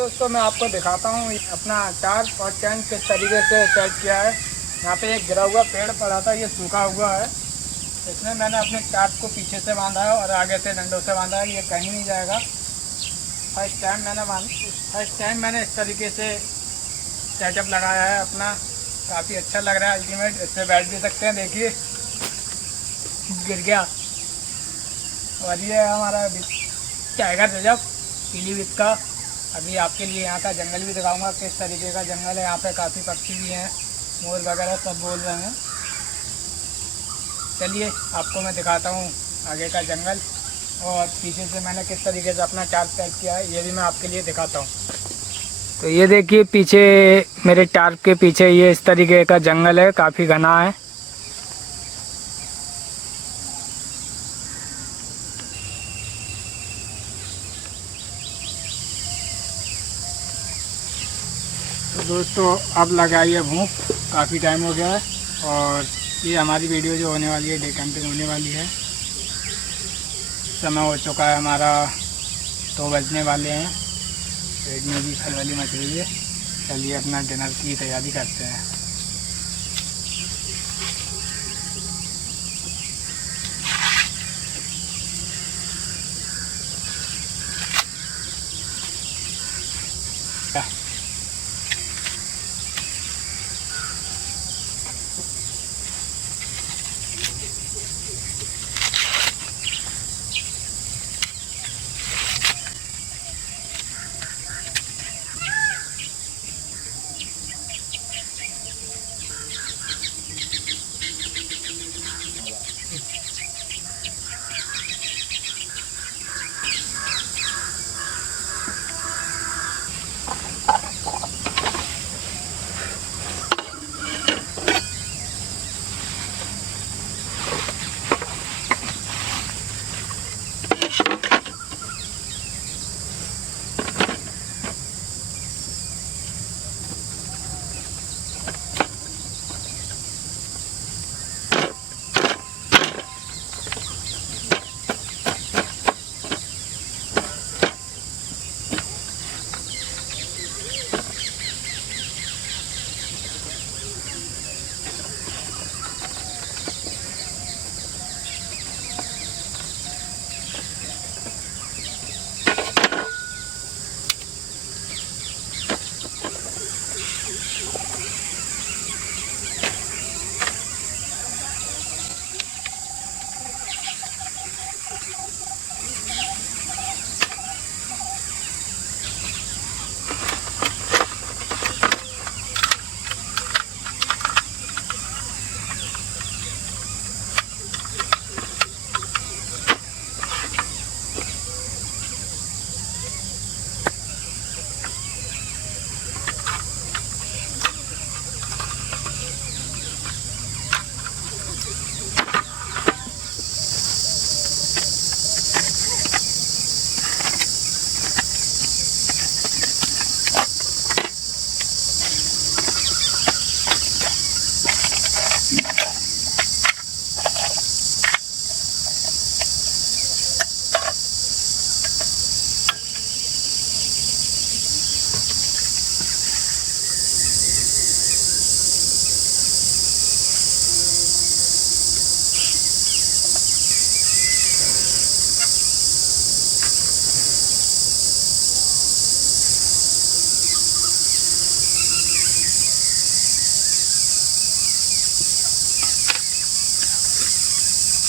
दोस्तों मैं आपको दिखाता हूँ अपना अचार और चैन किस तरीके से सेट किया है। यहाँ पे एक गिरा हुआ पेड़ पड़ा था, ये सूखा हुआ है। इसमें मैंने अपने चार्ट को पीछे से बांधा है और आगे से डंडों से बांधा है, ये कहीं नहीं जाएगा। फर्स्ट टाइम मैंने इस तरीके से सेटअप लगाया है अपना। काफ़ी अच्छा लग रहा है अल्टीमेट। इससे बैठ भी सकते हैं, देखिए गिर गया। और ये है हमारा टाइगर रिजर्व पीलीभीत का। अभी आपके लिए यहाँ का जंगल भी दिखाऊंगा, किस तरीके का जंगल है। यहाँ पे काफ़ी पक्षी भी हैं, मोर वगैरह सब बोल रहे हैं। चलिए आपको मैं दिखाता हूँ आगे का जंगल, और पीछे से मैंने किस तरीके से अपना चार्ट सेट किया है ये भी मैं आपके लिए दिखाता हूँ। तो ये देखिए पीछे, मेरे टार्प के पीछे ये इस तरीके का जंगल है, काफ़ी घना है। तो दोस्तों अब लगाइए भूख, काफ़ी टाइम हो गया है। और ये हमारी वीडियो जो होने वाली है डे कैंपिंग होने वाली है। समय हो चुका है हमारा, 2 बजने वाले हैं। पेट में भी खलबली मच रही है। चलिए अपना डिनर की तैयारी करते हैं।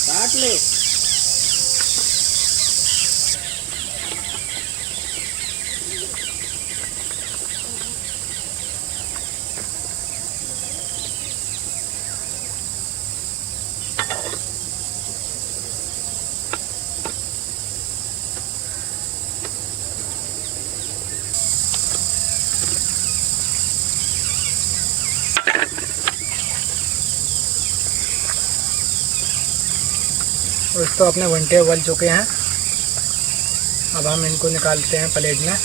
काट ले। दोस्तों अपने भुंटे उबल चुके हैं, अब हम इनको निकालते हैं प्लेट में।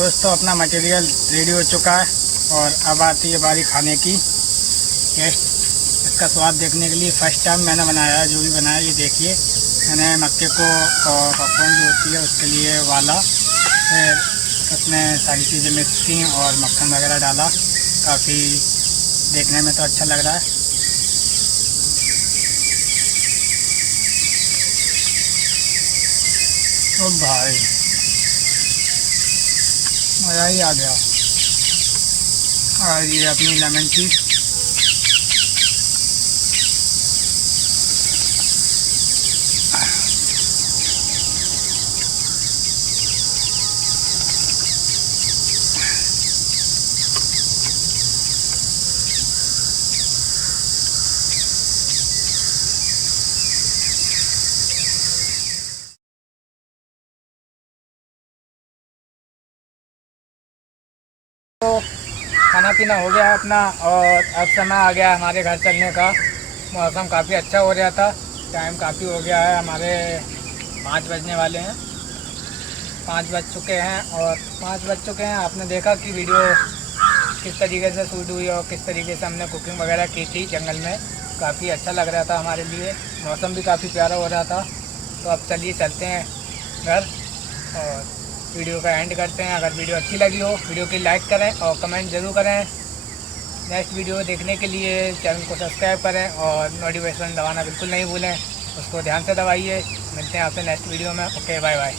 दोस्तों अपना मटेरियल रेडी हो चुका है और अब आती है बारी खाने की। टेस्ट इसका स्वाद देखने के लिए फर्स्ट टाइम मैंने बनाया है। जो भी बनाया ये देखिए, मैंने मक्के को और पॉपकॉर्न जो होती है उसके लिए उबाला, फिर उसमें सारी चीज़ें मिक्स की और मक्खन वगैरह डाला। काफ़ी देखने में तो अच्छा लग रहा है। तो भाई मज़ा ही आ गया। और ये अपनी लेमन टी, तो खाना पीना हो गया अपना और अब समय आ गया हमारे घर चलने का। मौसम काफ़ी अच्छा हो रहा था, टाइम काफ़ी हो गया है, हमारे 5 बजने वाले हैं, 5 बज चुके हैं। और 5 बज चुके हैं, आपने देखा कि वीडियो किस तरीके से शूट हुई और किस तरीके से हमने कुकिंग वगैरह की थी जंगल में। काफ़ी अच्छा लग रहा था हमारे लिए, मौसम भी काफ़ी प्यारा हो रहा था। तो अब चलिए चलते हैं घर और वीडियो का एंड करते हैं। अगर वीडियो अच्छी लगी हो वीडियो की लाइक करें और कमेंट ज़रूर करें। नेक्स्ट वीडियो देखने के लिए चैनल को सब्सक्राइब करें और नोटिफिकेशन दबाना बिल्कुल नहीं भूलें, उसको ध्यान से दबाइए। मिलते हैं आपसे नेक्स्ट वीडियो में। Okay, bye bye.